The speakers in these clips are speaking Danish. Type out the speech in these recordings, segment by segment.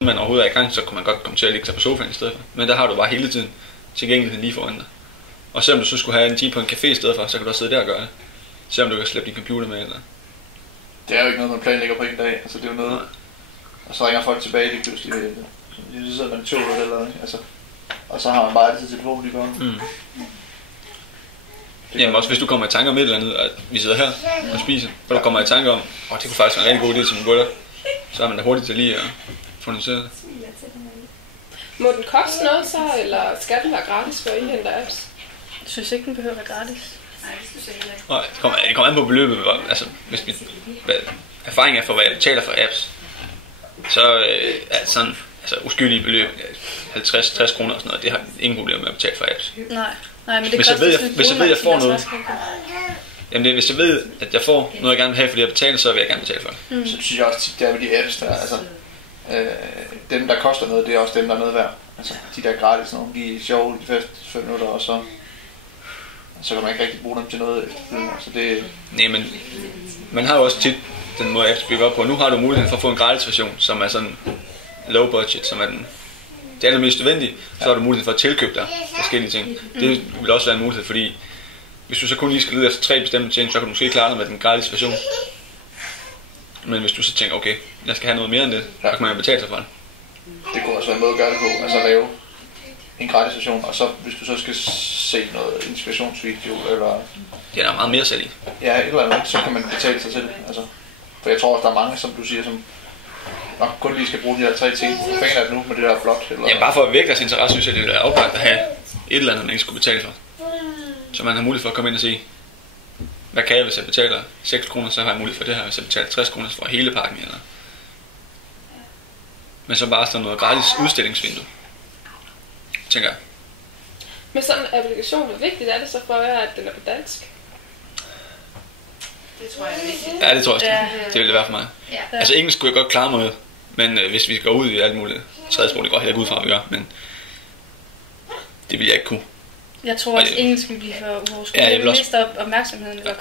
man overhovedet er i gang, så kan man godt komme til at ligge sig på sofaen i stedet for. Men der har du bare hele tiden tilgængeligheden lige foran dig. Og selvom du så skulle have en time på en café i stedet for, så kan du også sidde der og gøre det. Selvom du kan slæbe din computer med eller. Det er jo ikke noget, man planlægger på en dag. Altså det er jo noget. Og så ringer folk tilbage lige pludselig. Så sidder man i toget eller noget. Altså. Og så har man bare altid telefonen i gården. Jamen også hvis du kommer i tanke om et eller andet, at vi sidder her og spiser, og du kommer i tanke om, det kunne faktisk være en rigtig god idé til en bryllup, så er man da hurtigt til lige at få det til. Må den koste noget så, eller skal den være gratis for at indhente apps? Jeg synes ikke, den behøver at være gratis. Nej, det synes jeg heller ikke. Nej, det kommer an på beløbet. Altså, hvis hvad erfaring er for, hvad jeg betaler for apps, så er sådan uskyldige beløb, 50-60 kroner og sådan noget, det har ingen problemer med at betale for apps. Nej, men det hvis jeg ved, at jeg får noget, jamen hvis jeg ved, at jeg får noget, jeg gerne vil have, fordi jeg betaler, så vil jeg gerne betale for det. Så synes jeg også, det er med de apps der, altså, dem der koster noget, det er også dem, der er noget værd. Altså, de der gratis, nogle de er sjove de første 5 minutter, og så kan man ikke rigtig bruge dem til noget efterfølgende. Altså, det. Nej, men man har jo også tit den måde apps bygger op på. Nu har du muligheden for at få en gratis version, som er sådan low budget, som er det allermest nødvendige. Så har du muligheden for at tilkøbe dig forskellige ting. Det vil også være en mulighed, fordi hvis du så kun lige skal lede efter 3 bestemte ting, så kan du måske klare dig med den gratis version. Men hvis du så tænker, okay, jeg skal have noget mere end det, så kan man jo betale sig for det. Det kunne også være en måde at gøre det på, altså at lave en gratis version, og så hvis du så skal se noget inspirationsvideo, eller. Det er der meget mere selv i. Ja, et eller andet, så kan man betale sig til det. Altså, for jeg tror også, der er mange, som du siger, som nok kun lige skal bruge de her 3 ting. Fænger er det nu med det der flot? Eller. Ja, bare for at vække deres interesse, synes jeg, det er oplagt at have et eller andet, man ikke skulle betale for. Så man har mulighed for at komme ind og se, hvad kan jeg, hvis jeg betaler 6 kroner, så har jeg mulighed for det her. Hvis jeg betaler 60 kroner, så får jeg hele pakken. Eller. Men så bare sådan noget gratis udstillingsvindue, tænker jeg. Men sådan en applikation, hvor vigtigt er det så for jer, at den er på dansk? Det tror jeg er vigtigt. Ja, det tror jeg også. Det vil det være for mig. Ja. Altså engelsk skulle jeg godt klare mig med, men hvis vi går ud i alt muligt tredjesprog, det går heller ikke ud fra, at vi gør, men det vil jeg ikke kunne. Jeg tror også, engelsk vil blive for uoverskueligt. Ja, jeg vil miste opmærksomheden eller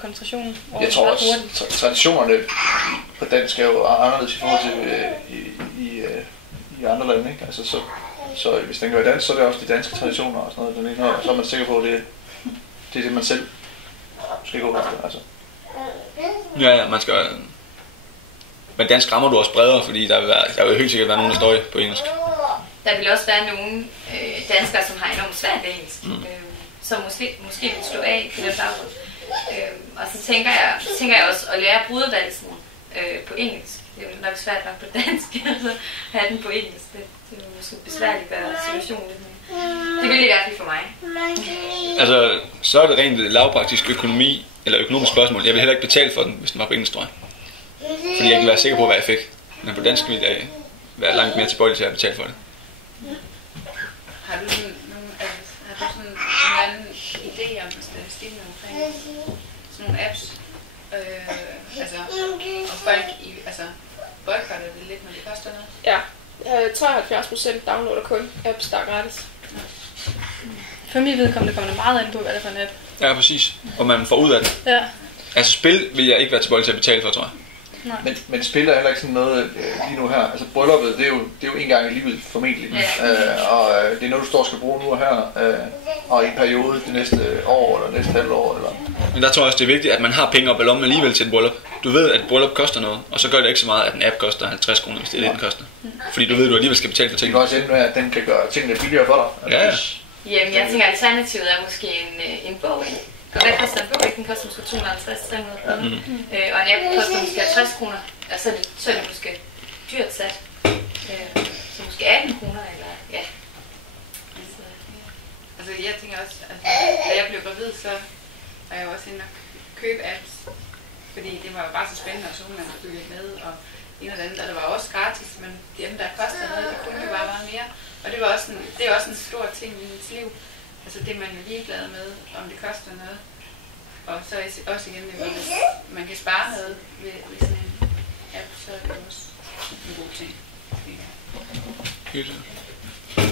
koncentrationen. Jeg tror også, traditionerne på dansk er jo anderledes i forhold til i andre lande, ikke? Altså, så hvis den kan være dansk, så er det også de danske traditioner og sådan noget, og så er man sikker på, at det er det, man selv skal gå efter, altså. Ja, man skal. Men dansk rammer du også bredere, fordi der vil helt sikkert være nogen, der står på engelsk. Der vil også være nogle danskere, som har enormt svært ved engelsk, som måske vil slå af til deres afråd. Og så tænker jeg også at lære brudevalsen på engelsk. Det er jo nok svært nok på dansk, altså have den på engelsk. Det vil måske besværliggøre situationen lidt mere. Det vil det i hvert fald for mig. Altså, så er det rent lavpraktisk økonomi, eller økonomisk spørgsmål. Jeg vil heller ikke betale for den, hvis den var på engelsk, tror jeg. Fordi jeg ikke vil være sikker på, hvad jeg fik. Men på dansk vil jeg være langt mere tilbøjelig til at betale for det. Har du sådan en anden idé om statistikken omkring sådan nogle apps? Altså, om folk boykotter det lidt, når det koster noget? Ja, 73% downloader kun apps, der er gratis. For min vedkommende kommer det meget an på, hvad det er for en app. Ja, præcis. Og man får ud af det. Ja. Altså spil vil jeg ikke være tilbøjelig til at betale for, tror jeg. Men spil er heller ikke sådan noget lige nu her. Altså brylluppet, det er jo en gang i livet formentlig. Og det er noget, du står og skal bruge nu og her. Og i en periode det næste år eller næste halvår. Eller. Men der tror jeg også, det er vigtigt, at man har penge op i lommen alligevel til et bryllup. Du ved, at et bryllup koster noget, og så gør det ikke så meget, at en app koster 50 kroner, hvis det er det, den koster. Fordi du ved, at du alligevel skal betale for tingene. Det kan også ende med, at den kan gøre tingene billigere for dig. Ja. Jamen, jeg tænker, alternativet er måske en bog, ikke? Og hvad koster en bog? Den koster måske 250-300 kroner. Og en app koster måske 50 kroner. Og så er det måske dyrt sat. Så måske 18 kroner, eller ja. Altså, jeg tænker også, da jeg blev gravid, så var jeg også inde og købe apps. Fordi det var jo bare så spændende, og så man følge med, og en og andet, og det var også gratis, men dem, der koster noget, det kunne jo bare meget mere. Og det er også en stor ting i ens liv. Altså det man er ligeglad med, om det koster noget. Og så også igen, hvis man kan spare noget ved sådan en app, så er det også en god ting.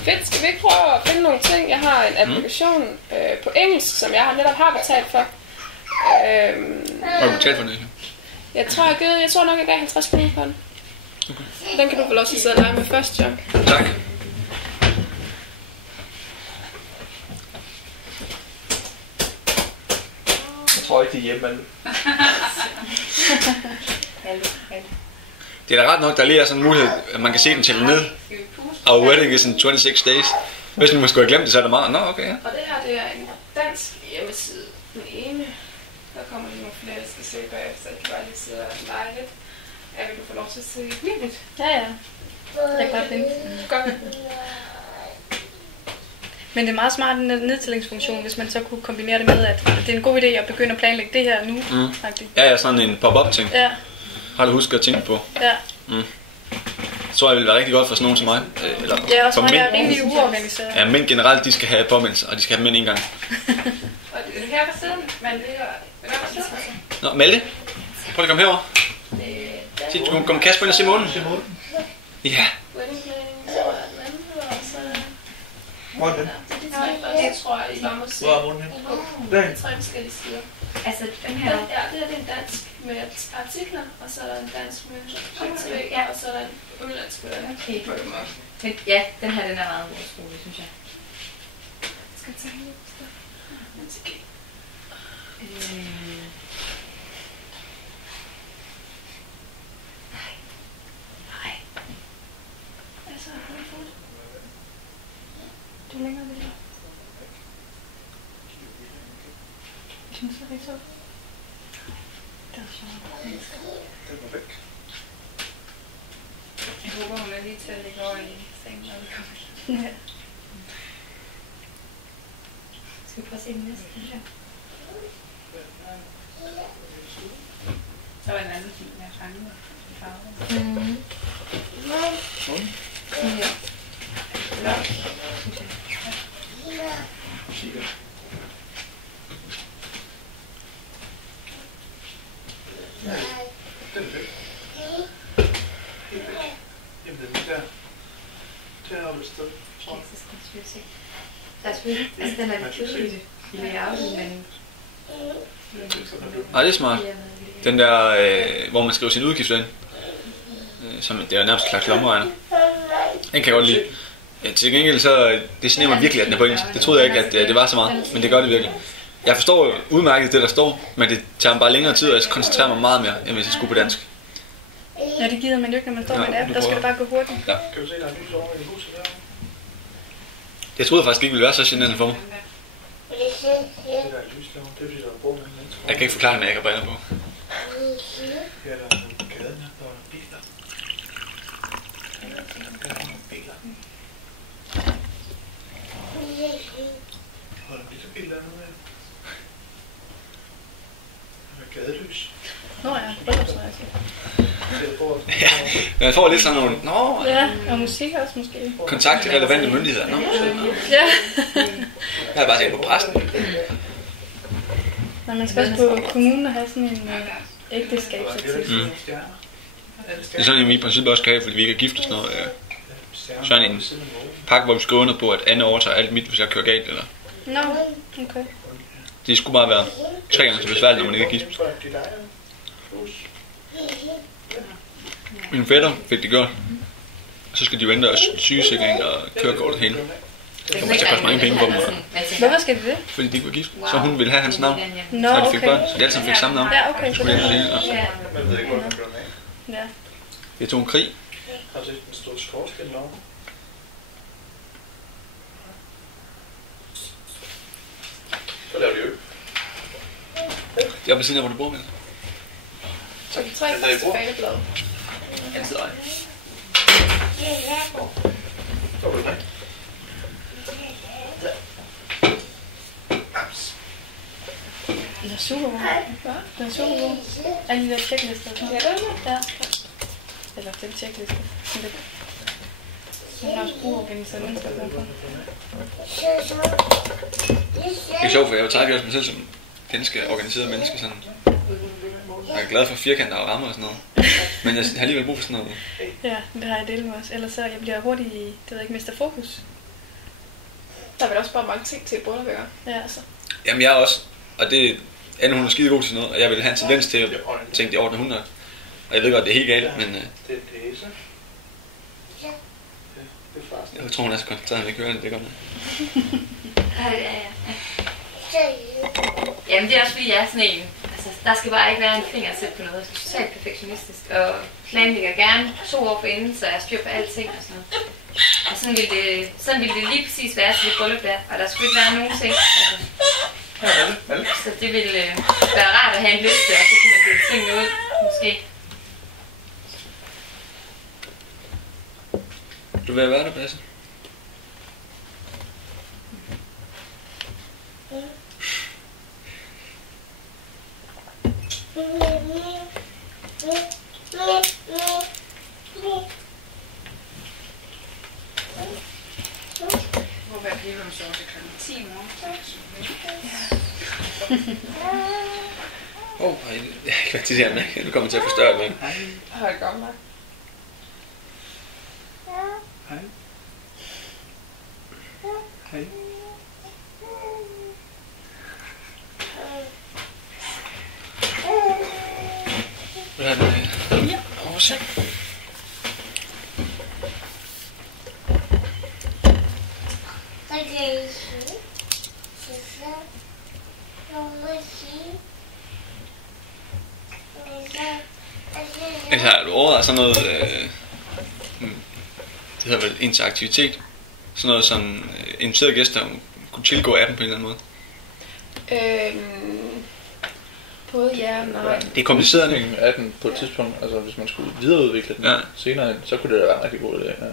Fedt, skal vi ikke prøve at finde nogle ting? Jeg har en applikation på engelsk, som jeg netop har betalt for. Har du betalt for det? Jeg tror nok, jeg gav 50 kroner på den. Okay. den kan du få lov til at sidde og lege med først, John. Tak. Jeg tror ikke, det er hjemme, men... Det er da ret nok, der lige er sådan en mulighed, at man kan se den tælle ned. Our wedding is in 26 days. Hvis nu man skulle have glemt det, så er det meget. Nå, okay, ja. Og det her, det er en dansk hjemmeside. Den ene. Der kommer lige nogle flere, der skal se bagefter. Jeg kan bare lige sidde og lege lidt. Ja, vil du få lov til at se lidt? Ja. Jeg kan godt finde. Godt. Men det er meget smart, den nedtællingsfunktion, hvis man så kunne kombinere det med, at det er en god idé at begynde at planlægge det her nu. Ja, sådan en pop-up ting. Ja. Har du husket at tænke på? Ja. Jeg tror, det vil være rigtig godt for sådan nogen som mig. Eller Ja, og så for er jeg mænd. rimelig uorganiseret. Ja, mænd generelt, de skal have påmindelser, og de skal have dem ind en gang. Og det er her på siden, man ligger... Nå, Malte. Prøv at komme herover. Sig, du kommer Kasper ind og se månen. Ja. Wedding planning, så er den anden, og så... Hvor er den? Det tror jeg, I bare må se. Hvor er månen henne? Det er 3 forskellige sider. Altså, den her... Ja, det er en dansk med artikler, og så er der en dansk med TV, og så er der en udenlandsk med Pokémon. Men ja, den her, den er meget uoverskuelig, synes jeg. Skal jeg tage hende op? Nej. Altså, har du fået det? Du er længere ved det. Jeg synes, det er rigtig så. Det er sjovt. Den var væk. Jeg håber, hun er lige til at ligge over i sengen, når vi kommer. Ja. Skal vi prøve at se den næste, synes jeg? Så var den anden fin, jeg fangede i farven. Den er væk. Jamen, den er der. Deroppe et sted, tror jeg. Der er selvfølgelig, altså den er lidt kedelig i layouten, men... Nej, det er smart. Den der, hvor man skriver sin udgift ind. Som det er nærmest en slags lommeregner. Den kan jeg godt lide. Ja, til gengæld så, det snemmer virkelig, at den er på engelsk. Det troede jeg ikke, at det var så meget, men det gør det virkelig. Jeg forstår udmærket det, der står, men det tager mig bare længere tid, og jeg koncentrerer mig meget mere, end hvis jeg skulle på dansk. Ja, det gider man jo ikke, når man står med en app. Der skal det bare gå hurtigt. Ja. Kan du se, der er lys over i huset derovre? Jeg troede faktisk ikke, det ville være så generende for mig. Det der er lys derovre, det er fordi, der er brugt med mennesker. Jeg kan ikke forklare det, når jeg ikke har briller på. Her er der nogle gaden her, der er biler. Der er nogle biler. Og der er en lille bil der nu her. Der er gadelys. Nå ja, bryllupsrejse. Jeg får lidt sådan nogle, nå, Ja, og musik også måske. kontakt til relevante myndigheder. Nå, Ja. jeg har bare tænkt på præsten. Når man skal også på kommunen og have sådan en ægteskabsartikel. Det er sådan, at vi i princippet også kan have, fordi vi ikke er gift og sådan noget. Sådan en pakke, hvor vi skriver under på, at Anne overtager alt mit, hvis jeg kører galt. Eller. Nå, okay. Det skulle bare være 3 gange så besværligt, når man ikke er gift. Mine fætter fik det gjort. Og så skal de vente og sygesikring og kørekort og hele. Det kommer til at koste mange penge på dem. Hvorfor skal det det? Fordi de ikke var gift. Så hun ville have hans navn. Nå, Så de fik okay. børn, så de alle sammen fik samme navn. Ja, okay. Så skulle det hele. Og Man ved ikke, hvor der er gjort af. Ja. det tog en krig. Har du set den store skorsten derovre? Så laver de øl. Jeg vil sige, hvor du bor med. Så de 3 første faneblad. Altid ej. Så er det det. Den er super god. Den er super god. Alle de der checklister. Ja, det er det. Ja. Eller den checkliste. Hun har også uorganiserede mennesker at gøre på. Det er sjovt, for jeg betragter også mig selv som ganske organiseret menneske. Sådan. Jeg er glad for firkanter og rammer og sådan noget. Men jeg har alligevel brug for sådan noget. Ja, det har jeg delt med også. Ellers så jeg bliver hurtigt, det ved jeg ikke, mister fokus. Der er vel også bare mange ting til brylluppere. Ja, altså. Jamen jeg er også, og det Anne, hun er skide god til noget, og jeg vil have en tendens til at tænke, det ordner hun nok. Og jeg ved godt, det er helt galt, men Det er det, så. Det er faktisk. Jeg tror, hun er så koncentreret, at vi kører det godt. Ja. Jamen det er også fordi, jeg er sådan en, altså der skal bare ikke være en finger sæt på noget. Jeg er totalt perfektionistisk og planlægger gerne 2 år forinden, så jeg styr på alting og sådan noget. Og sådan ville det lige præcis være til det bryllup der, og der skulle ikke være nogen ting. Altså. Så det ville være rart at have en liste, og så kunne man dele tingene ud, måske. Du vil være der, Basse? Hvor var det, om så til klokken 10 i morgen? Jeg kan ikke sige det. Du kommer til at forstørre det. Hold godt nok. Hej. Hej. Hvad er det? Ja. Oversæt. Har du overvejet sådan noget, det hedder vel interaktivitet, sådan noget som inviterede gæster kunne tilgå appen på en eller anden måde? Både ja og nej. Det er kompliceret, ikke? Af den på et tidspunkt, altså hvis man skulle videreudvikle den senere hen, så kunne det da være en rigtig god idé. Ja.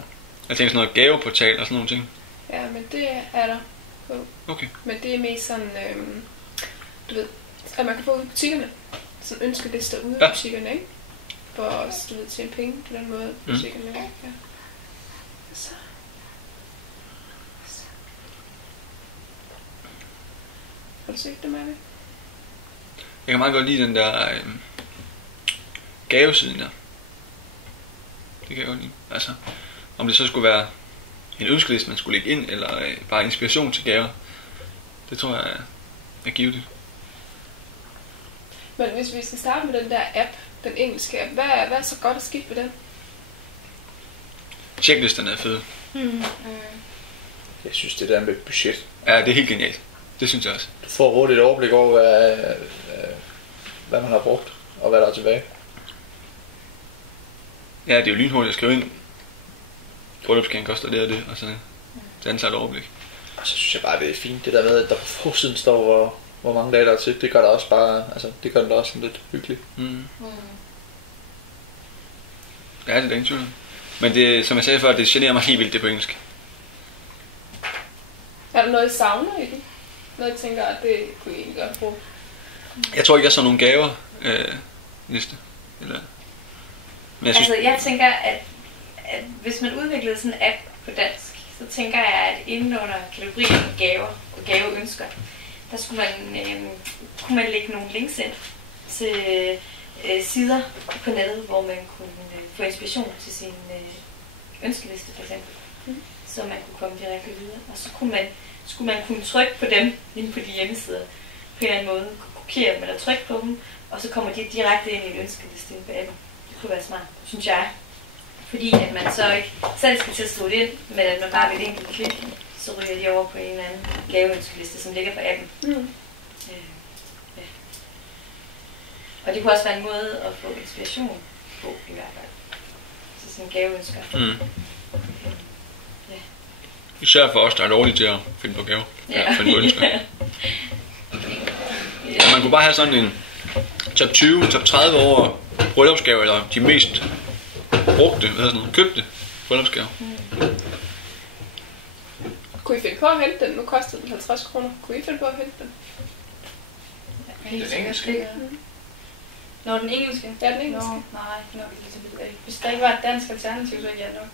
Jeg tænker sådan noget gaveportal og sådan nogle ting. Ja, men det er der på. Okay. Men det er mest sådan, du ved, at man kan få ud i butikkerne. Sådan ønskelister ude i butikkerne, ikke? For også, du ved, tjene penge på den måde, butikkerne, ja. Så. Har du set det, Marie? Jeg kan meget godt lide den der gavesiden der. Det kan jeg godt lide. Altså, om det så skulle være en ønskeliste, man skulle lægge ind, eller bare inspiration til gaver. Det tror jeg er givet. Men hvis vi skal starte med den der app, den engelske app, hvad er så godt og skidt ved den? Checklisterne er fede. Jeg synes det der med budget. Ja, det er helt genialt. Det synes jeg også. Du får hurtigt et overblik over, hvad man har brugt, og hvad der er tilbage. Ja, det er jo lynhurtigt at skrive ind. Bryllupskagen koster det og det, og så danser et overblik. Og så synes jeg bare, det er fint, det der med, at der på forsiden står, hvor mange dage der er til. Det gør der også bare, altså det gør den da også sådan lidt hyggeligt. Ja, det er da ingen tvivl. Men det, som jeg sagde før, det generer mig helt vildt det på engelsk. Er der noget, I savner i det? Noget, jeg tænker, at det kunne I egentlig godt bruge? Jeg tror ikke, jeg har sådan nogle gaver liste. Eller... Men jeg synes... Altså, jeg tænker, at hvis man udviklede sådan en app på dansk, så tænker jeg, at inden under kategorien gaver og gaveønsker, der skulle kunne man lægge nogle links ind til sider på nettet, hvor man kunne få inspiration til sin ønskeliste for eksempel. Så man kunne komme direkte videre. Og så skulle man kunne trykke på dem inde på de hjemmesider på en eller anden måde, kopiere dem eller trykke på dem, og så kommer de direkte ind i en ønskeliste inde på appen. Det kunne være smart, synes jeg. Fordi at man så ikke selv skal til at skrive det ind, men at man bare ved et enkelt klik, så ryger de over på en eller anden gaveønskeliste, som ligger på appen. Ja. Og det kunne også være en måde at få inspiration på i hvert fald. Så sådan en gaveønsker. Ja. Især for os, der er dårlige til at finde på gaver. Ja. Finde på ønsker. Så man kunne bare have sådan en top 20, top 30 over bryllupsgaver, eller de mest brugte, købte bryllupsgaver. Kunne I finde på at hente den? Nu kostede den 50 kroner. Kunne I finde på at hente den? Den engelske? Nå, den engelske? Ja, den engelske. Nej, hvis der ikke var et dansk alternativ, så ja nok.